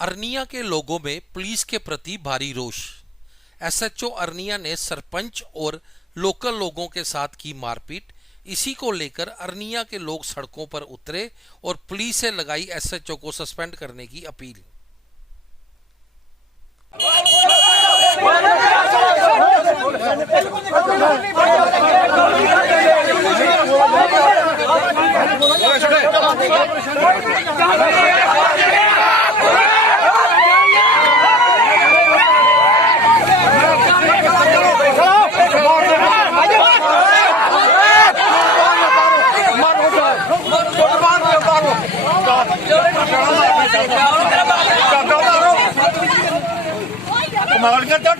अरनिया के लोगों में पुलिस के प्रति भारी रोष। एसएचओ अरनिया ने सरपंच और लोकल लोगों के साथ की मारपीट। इसी को लेकर अरनिया के लोग सड़कों पर उतरे और पुलिस से लगाई एसएचओ को सस्पेंड करने की अपील। कमाल कर तक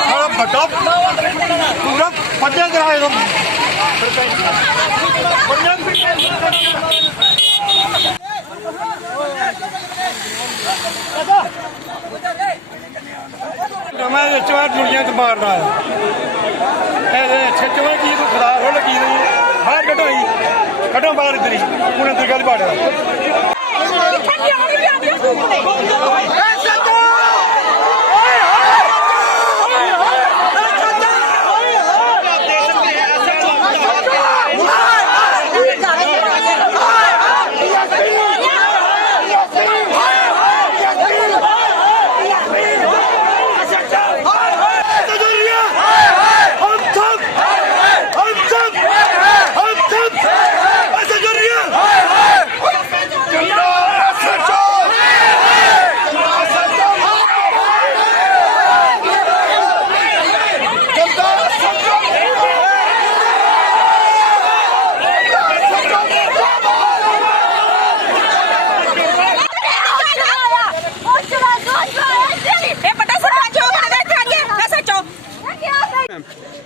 थोड़ा बड़ा पूरा पता कराए हम मैं चार दुनिया तो मार रहा है छचवा की तो खुदा हो लगी नहीं बाहर कटो बाहर इधर ही पूरे अंदर गल बाड़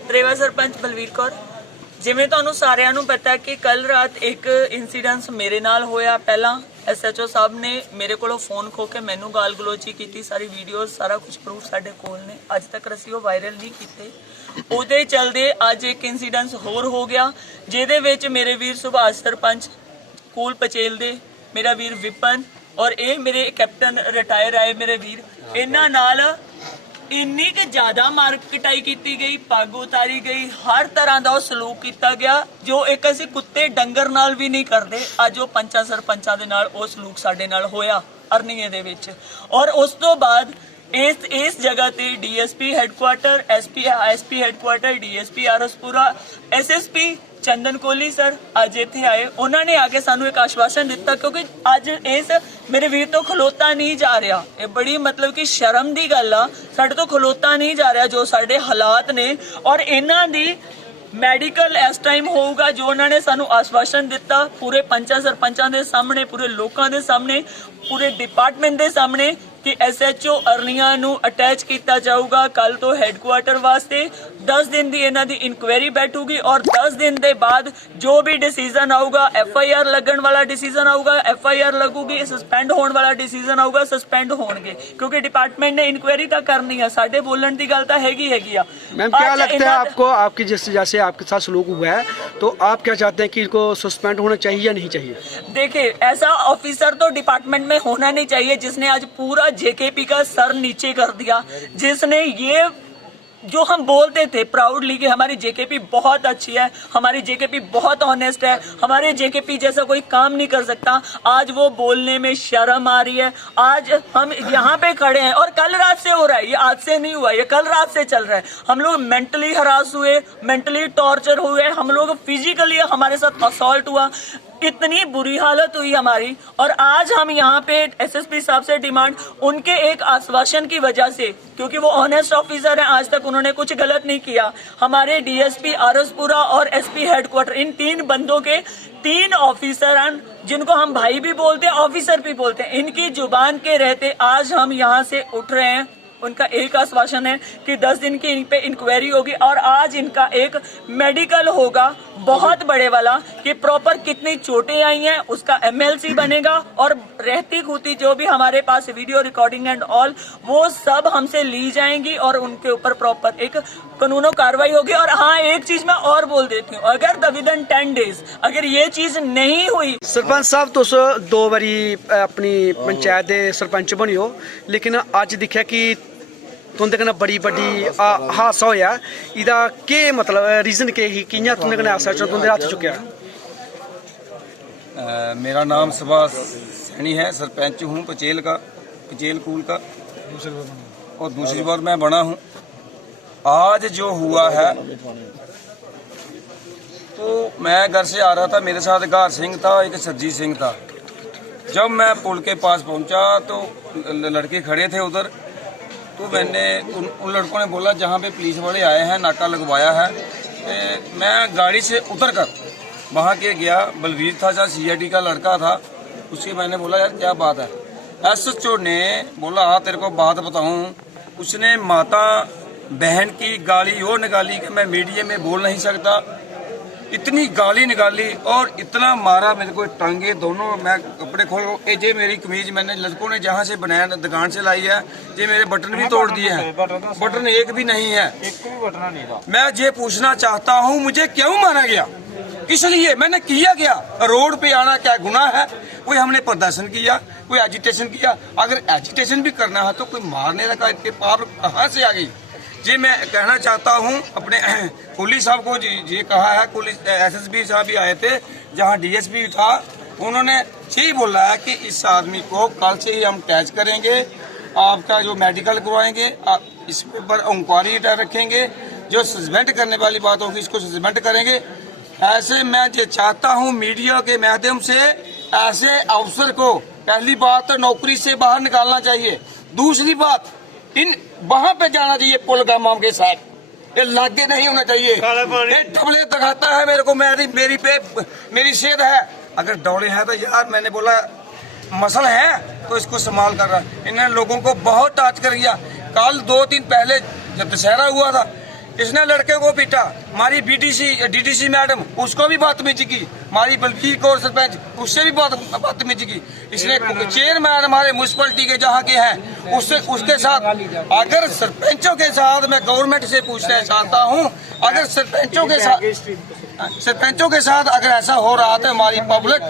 दरेवा सरपंच बलवीर कौर। जिवें तुहानूं सारिआं नूं पता कि कल रात एक इंसीडेंस मेरे नाल होया। पहला एसएचओ साहब ने मेरे कोलों फोन खो के मैनू गाल गलोची की, सारी वीडियो सारा कुछ प्रूफ साडे कोल ने, अज तक असीं ओह वायरल नहीं कीते। ਉਹਦੇ चलदे अज एक इंसीडेंस होर हो गया जिहदे विच मेरे वीर सुभाष सरपंच कूल पचेल दे, मेरा वीर विपन और ये मेरे कैप्टन रिटायर आए मेरे वीर, इन्हां नाल इन्नी कि ज्यादा मार कटाई की गई, पग उतारी गई, हर तरह का सलूक किया गया जो एक असीं कुत्ते डंगर नाल भी नहीं करते। अज वो पंचा सरपंचा दे नाल वो सलूक साडे नाल होया अरनीए दे विच। और उस तो बाद इस जगह ते DSP headquarter, SP headquarter, DSP R S Pura, SSP Chandan Kohli sir अज इत्थे आए। उन्होंने आके सानू एक आश्वासन दिता क्योंकि अज इस मेरे वीर तो खलोता नहीं जा रहा। ये बड़ी मतलब कि शर्म की गल आ, साडे तो खलोता नहीं जा रहा जो साडे हालात ने। और इन्हां दी मैडिकल इस टाइम होगा जो उन्होंने सानू आश्वासन दिता पूरे पंचा सरपंचा के सामने, पूरे लोगों के सामने, पूरे डिपार्टमेंट के सामने कि एसएचओ अरनिया नू अटैच किया जाऊगा कल तो हैडकुआटर वास्ते। 10 दिन की इन्हां दी इंक्वायरी बैठूगी और 10 दिन के बाद जो भी डिसीजन आऊगा, एफआईआर लगन वाला डिसीजन आऊगा एफआईआर लगूगी, सस्पेंड होने वाला डिसीजन आऊगा सस्पेंड होंगे, क्योंकि डिपार्टमेंट ने इंक्वायरी तो करनी है। साडे बोलण की गल तो हैगी आ। मैम क्या लगता है आपको, आपकी जैसे आपके साथ सलूक हुआ है तो आप क्या चाहते हैं कि इनको सस्पेंड होना चाहिए या नहीं चाहिए? देखिए ऐसा ऑफिसर तो डिपार्टमेंट में होना नहीं चाहिए जिसने आज पूरा जेकेपी का सर नीचे कर दिया, जिसने ये जो हम बोलते थे प्राउडली कि हमारी जेकेपी बहुत अच्छी है, हमारी जेकेपी बहुत ऑनेस्ट है, हमारे जेकेपी जैसा कोई काम नहीं कर सकता, आज वो बोलने में शर्म आ रही है। आज हम यहाँ पे खड़े हैं और कल रात से हो रहा है, ये आज से नहीं हुआ, ये कल रात से चल रहा है। हम लोग मेंटली हरास हुए, मेंटली टॉर्चर हुए, हम लोग फिजिकली हमारे साथ असॉल्ट हुआ, इतनी बुरी हालत हुई हमारी। और आज हम यहाँ पे एसएसपी साहब से डिमांड उनके एक आश्वासन की वजह से, क्योंकि वो ऑनेस्ट ऑफिसर हैं, आज तक उन्होंने कुछ गलत नहीं किया। हमारे डीएसपी आरसपुरा और एसपी हेडक्वार्टर, इन 3 बंदों के 3 ऑफिसर हैं जिनको हम भाई भी बोलते हैं ऑफिसर भी बोलते हैं, इनकी जुबान के रहते आज हम यहाँ से उठ रहे हैं। उनका एक आश्वासन है कि 10 दिन की इन पे इंक्वायरी होगी और आज इनका एक मेडिकल होगा बहुत बड़े वाला कि प्रॉपर कितनी चोटें आई हैं उसका MLC बनेगा, और रहती खूती जो भी हमारे पास वीडियो रिकॉर्डिंग एंड ऑल वो सब हमसे ली जाएंगी और उनके ऊपर प्रॉपर एक कानूनो कार्रवाई होगी। और हाँ, एक चीज मैं और बोल देती हूँ, अगर विदिन 10 डेज अगर ये चीज नहीं हुई। सरपंच साहब तुस 2 बारी अपनी पंचायत दे सरपंच बने हो, लेकिन अज दिखेआ कि तुंदे कन्नै बड़ी बड्डी हादसा होया, इहदा केह् मतलब रीजन केह् ही, कि'यां तुंदे कन्नै SHO तुंदे हत्थ चुक्केआ? मेरा नाम सुभाष सैनी है, सरपंच हूँ पचेल कूल का, और दूसरी बार मैं बना हूँ। आज जो हुआ है, तो मैं घर से आ रहा था, मेरे साथ गार सिंह था, एक सरजीत सिंह था। जब मैं पुल के पास पहुंचा तो लड़के खड़े थे उधर, तो मैंने उन लड़कों ने बोला जहाँ पे पुलिस वाले आए हैं, नाका लगवाया है। मैं गाड़ी से उतर कर वहाँ के गया, बलवीर था जहाँ CID का लड़का था, उससे मैंने बोला यार क्या बात है। SHO ने बोला हाँ तेरे को बात बताऊँ। उसने माता बहन की गाली वो निकाली कि मैं मीडिया में बोल नहीं सकता, इतनी गाली निकाली और इतना मारा मेरे को, टांगे दोनों, मैं कपड़े खोल ये मेरी कमीज मैंने लड़कों ने जहाँ से बनाया दुकान से लाई है, ये मेरे बटन भी तोड़ दिए हैं, बटन एक भी नहीं है, एक भी बटन नहीं था। मैं ये पूछना चाहता हूँ मुझे क्यों मारा गया, किस लिए, मैंने किया क्या? रोड पे आना क्या गुनाह है? कोई हमने प्रदर्शन किया, कोई एजिटेशन किया? अगर एजिटेशन भी करना है तो कोई मारने लगा, इनके पार कहाँ से आ गई? जी मैं कहना चाहता हूँ अपने पुलिस साहब को, ये कहा है, पुलिस SSP साहब भी आए थे, जहाँ DSP था, उन्होंने यही बोला है कि इस आदमी को कल से ही हम कैच करेंगे, आपका जो मेडिकल करवाएंगे, इस पर इंक्वायरी रखेंगे, जो सस्पेंड करने वाली बात होगी इसको सस्पेंड करेंगे। ऐसे मैं ये चाहता हूँ मीडिया के माध्यम से ऐसे अफसर को पहली बात तो नौकरी से बाहर निकालना चाहिए, दूसरी बात इन वहाँ पे जाना चाहिए पुल गामा के साथ, ये लागे नहीं होना चाहिए। ये डबले दिखाता है मेरे को, मेरी सेहत है, अगर डबले है तो यार मैंने बोला मसल है तो इसको संभाल कर रहा है। इन्होंने लोगों को बहुत टाच कर दिया। कल 2 दिन पहले जब दशहरा हुआ था, इसने लड़के को पीटा, हमारी DDC मैडम उसको भी बदतमीजी की, हमारी बलबीर कौर सरपंच उससे भी बदतमीजी की। इसने चेयरमैन हमारे म्यूनसिपलिटी के जहाँ के हैं उसके साथ, अगर सरपंचों के साथ मैं गवर्नमेंट से पूछना चाहता हूँ, अगर सरपंचों के साथ अगर ऐसा हो रहा तो हमारी पब्लिक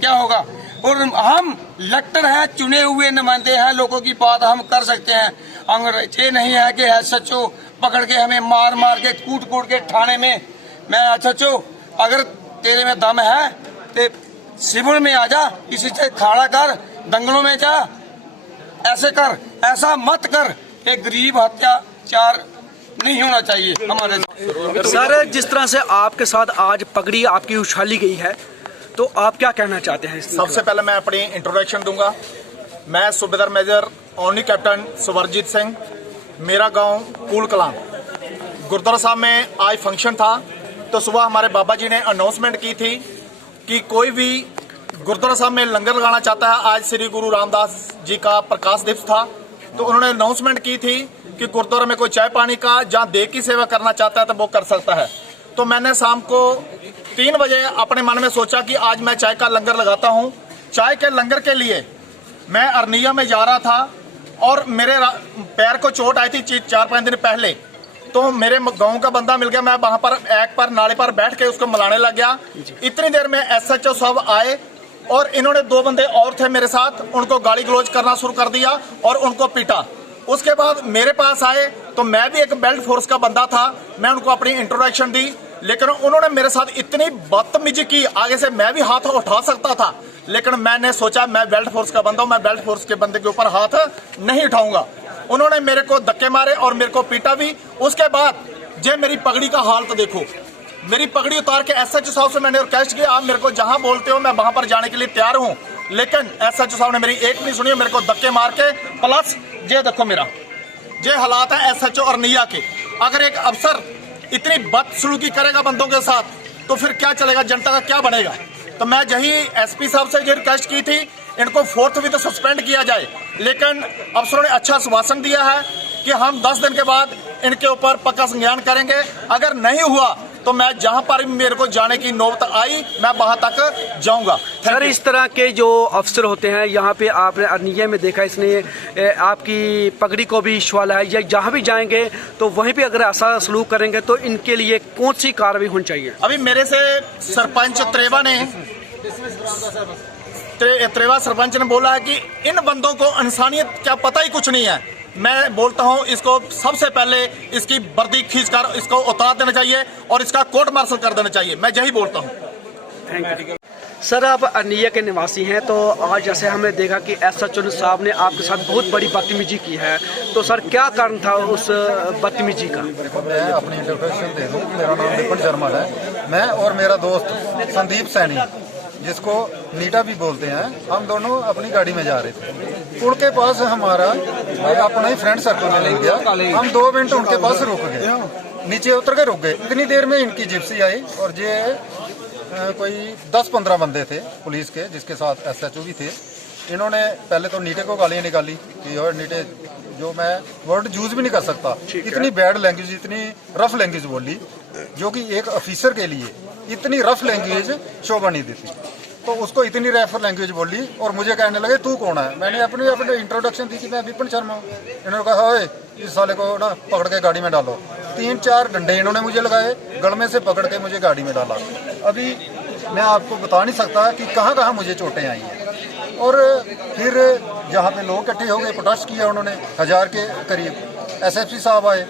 क्या होगा? और हम इलेक्टेड हैं, चुने हुए नुमाइंदे हैं, लोगों की बात हम कर सकते हैं। अगर ये नहीं है कि SHO पकड़ के हमें मार के कूट के थाने में, मैं SHO अगर तेरे में दम है तो सिविल में आ जा, किसी से खाड़ा कर, दंगलों में जा, ऐसे कर, ऐसा मत कर। एक गरीब अत्याचार नहीं होना चाहिए हमारे। सर जिस तरह से आपके साथ आज पगड़ी आपकी उछाली गई है, तो आप क्या कहना चाहते हैं? सबसे पहले मैं अपनी इंट्रोडक्शन दूंगा। मैं सूबेदार मेजर ओनली कैप्टन स्वरजीत सिंह, मेरा गांव कूल कलां। गुरुद्वारा साहब में आज फंक्शन था, तो सुबह हमारे बाबा जी ने अनाउंसमेंट की थी कि कोई भी गुरुद्वारा साहब में लंगर लगाना चाहता है। आज श्री गुरु रामदास जी का प्रकाश दिवस था, तो उन्होंने अनाउंसमेंट की थी कि गुरुद्वारा में कोई चाय पानी का जहाँ देग की सेवा करना चाहता है तो वो कर सकता है। तो मैंने शाम को 3 बजे अपने मन में सोचा कि आज मैं चाय का लंगर लगाता हूँ। चाय के लंगर के लिए मैं अरनिया में जा रहा था और मेरे पैर को चोट आई थी 4-5 दिन पहले, तो मेरे गांव का बंदा मिल गया। मैं वहां पर एक पर नाले पर बैठ के उसको मिलाने लग गया। इतनी देर में SHO साहब आए और इन्होंने 2 बंदे और थे मेरे साथ, उनको गाली गलौज करना शुरू कर दिया और उनको पीटा। उसके बाद मेरे पास आए तो मैं भी एक बेल्ट फोर्स का बंदा था, मैं उनको अपनी इंट्रोडक्शन दी, लेकिन उन्होंने मेरे साथ इतनी बदतमीजी की। आगे से मैं भी हाथ उठा सकता था, लेकिन मैंने सोचा मैं बेल्ट फोर्स का बंदा हूं, मैं बेल्ट फोर्स के बंदे के ऊपर हाथ नहीं उठाऊंगा। उन्होंने मेरे को धक्के मारे और मेरे को पीटा भी। उसके बाद जे मेरी पगड़ी का हाल तो देखो, मेरी पगड़ी उतार के SHO साहब से मैंने रिक्वेस्ट की, आप मेरे को जहां बोलते हो मैं वहां पर जाने के लिए तैयार हूं, लेकिन SHO साहब ने मेरी एक नहीं सुनी, मेरे को धक्के मार के। प्लस ये देखो मेरा ये हालात है SHO अरनिया के। अगर एक अफसर इतनी बदसलूकी करेगा बंदों के साथ तो फिर क्या चलेगा, जनता का क्या बनेगा? तो मैं यही SP साहब से ये रिक्वेस्ट की थी, इनको 4th भी तो सस्पेंड किया जाए, लेकिन अफसरों ने अच्छा आश्वासन दिया है कि हम 10 दिन के बाद इनके ऊपर पक्का संज्ञान करेंगे। अगर नहीं हुआ तो मैं जहां पर भी मेरे को जाने की नौबत आई मैं वहां तक जाऊंगा। सर इस तरह के जो अफसर होते हैं यहाँ पे आपने अरनिया में देखा, इसने आपकी पगड़ी को भी छुआला है, या जहाँ भी जाएंगे तो वहीं पे अगर ऐसा सलूक करेंगे तो इनके लिए कौन सी कार्रवाई होनी चाहिए? अभी मेरे से सरपंच त्रेवा सरपंच ने बोला है कि इन बंदों को इंसानियत क्या पता ही कुछ नहीं है। मैं बोलता हूं इसको सबसे पहले इसकी वर्दी खींचकर इसको उतार देना चाहिए और इसका कोर्ट मार्शल कर देना चाहिए। मैं यही बोलता हूं। Thank you. सर आप अरनिया के निवासी हैं, तो आज जैसे हमने देखा कि SHO साहब ने आपके साथ बहुत बड़ी बदतमीजी की है, तो सर क्या कारण था उस बदतमीजी का? मैं अपनी इंट्रोडक्शन दे दूं। मेरा नाम विपिन शर्मा है। मैं और मेरा दोस्त संदीप सैनी, जिसको नीटा भी बोलते हैं, हम दोनों अपनी गाड़ी में जा रहे थे। पुल के पास हमारा अपना ही फ्रेंड सर्कल में ले गया। हम 2 मिनट उनके पास रुक गए, नीचे उतर के रुक गए। इतनी देर में इनकी जिप्सी आई और ये कोई 10-15 बंदे थे पुलिस के, जिसके साथ SHO भी थे। इन्होंने पहले तो नीटे को गालियां निकाली कि और नीटे, जो मैं वर्ड यूज भी नहीं कर सकता, इतनी बैड लैंग्वेज, इतनी रफ लैंग्वेज बोली, जो कि एक ऑफिसर के लिए इतनी रफ लैंग्वेज शोभा नहीं देती। तो उसको इतनी रफ लैंग्वेज बोली और मुझे कहने लगे तू कौन है। मैंने अपने इंट्रोडक्शन दी कि मैं विपिन शर्मा हूँ। इन्होंने कहा ओए इस साले को ना पकड़ के गाड़ी में डालो। 3-4 डंडे इन्होंने मुझे लगाए, गलमे से पकड़ के मुझे गाड़ी में डाला। अभी मैं आपको बता नहीं सकता कि कहाँ कहाँ मुझे चोटें आई हैं। और फिर जहाँ पे लोग इकट्ठे हो गए, प्रोटेस्ट किया उन्होंने, 1000 के करीब। SSP साहब आए,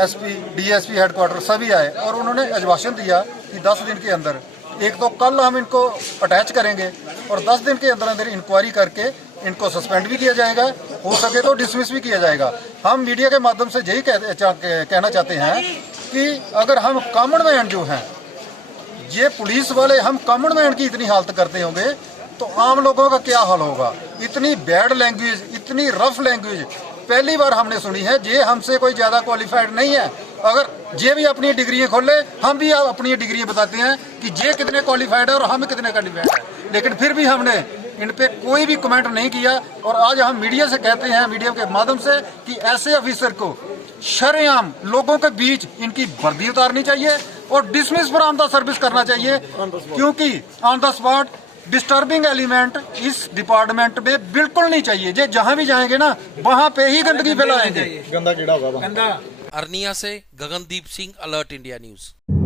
SP DSP हेडक्वार्टर सभी आए और उन्होंने आश्वासन दिया कि 10 दिन के अंदर, एक तो कल हम इनको अटैच करेंगे और 10 दिन के अंदर अंदर इंक्वायरी करके इनको सस्पेंड भी किया जाएगा, हो सके तो डिसमिस भी किया जाएगा। हम मीडिया के माध्यम से यही कहना चाहते हैं कि अगर हम कॉमन मैन जो हैं, ये पुलिस वाले हम कॉमन मैन की इतनी हालत करते होंगे तो आम लोगों का क्या हाल होगा। इतनी बैड लैंग्वेज, इतनी रफ लैंग्वेज पहली बार हमने सुनी है। ये हमसे कोई ज्यादा क्वालिफाइड नहीं है। अगर ये भी अपनी डिग्रियां खोले, हम भी अपनी डिग्रियां बताते हैं कि ये कितने क्वालिफाइड है और हम कितने क्वालिफाइड है, लेकिन फिर भी हमने इन पे कोई भी कमेंट नहीं किया। और आज हम मीडिया से कहते हैं, मीडिया के माध्यम से, कि ऐसे ऑफिसर को शरेआम लोगों के बीच इनकी वर्दी उतारनी चाहिए और डिसमिस फ्रॉम द सर्विस करना चाहिए, क्योंकि on the spot disturbing element इस डिपार्टमेंट में बिल्कुल नहीं चाहिए। ये जहां भी जाएंगे ना, वहां पे ही गंदगी फैलाएंगे। गंदा कीड़ा होगा। अरनिया से Gagandeep Singh, alert India news.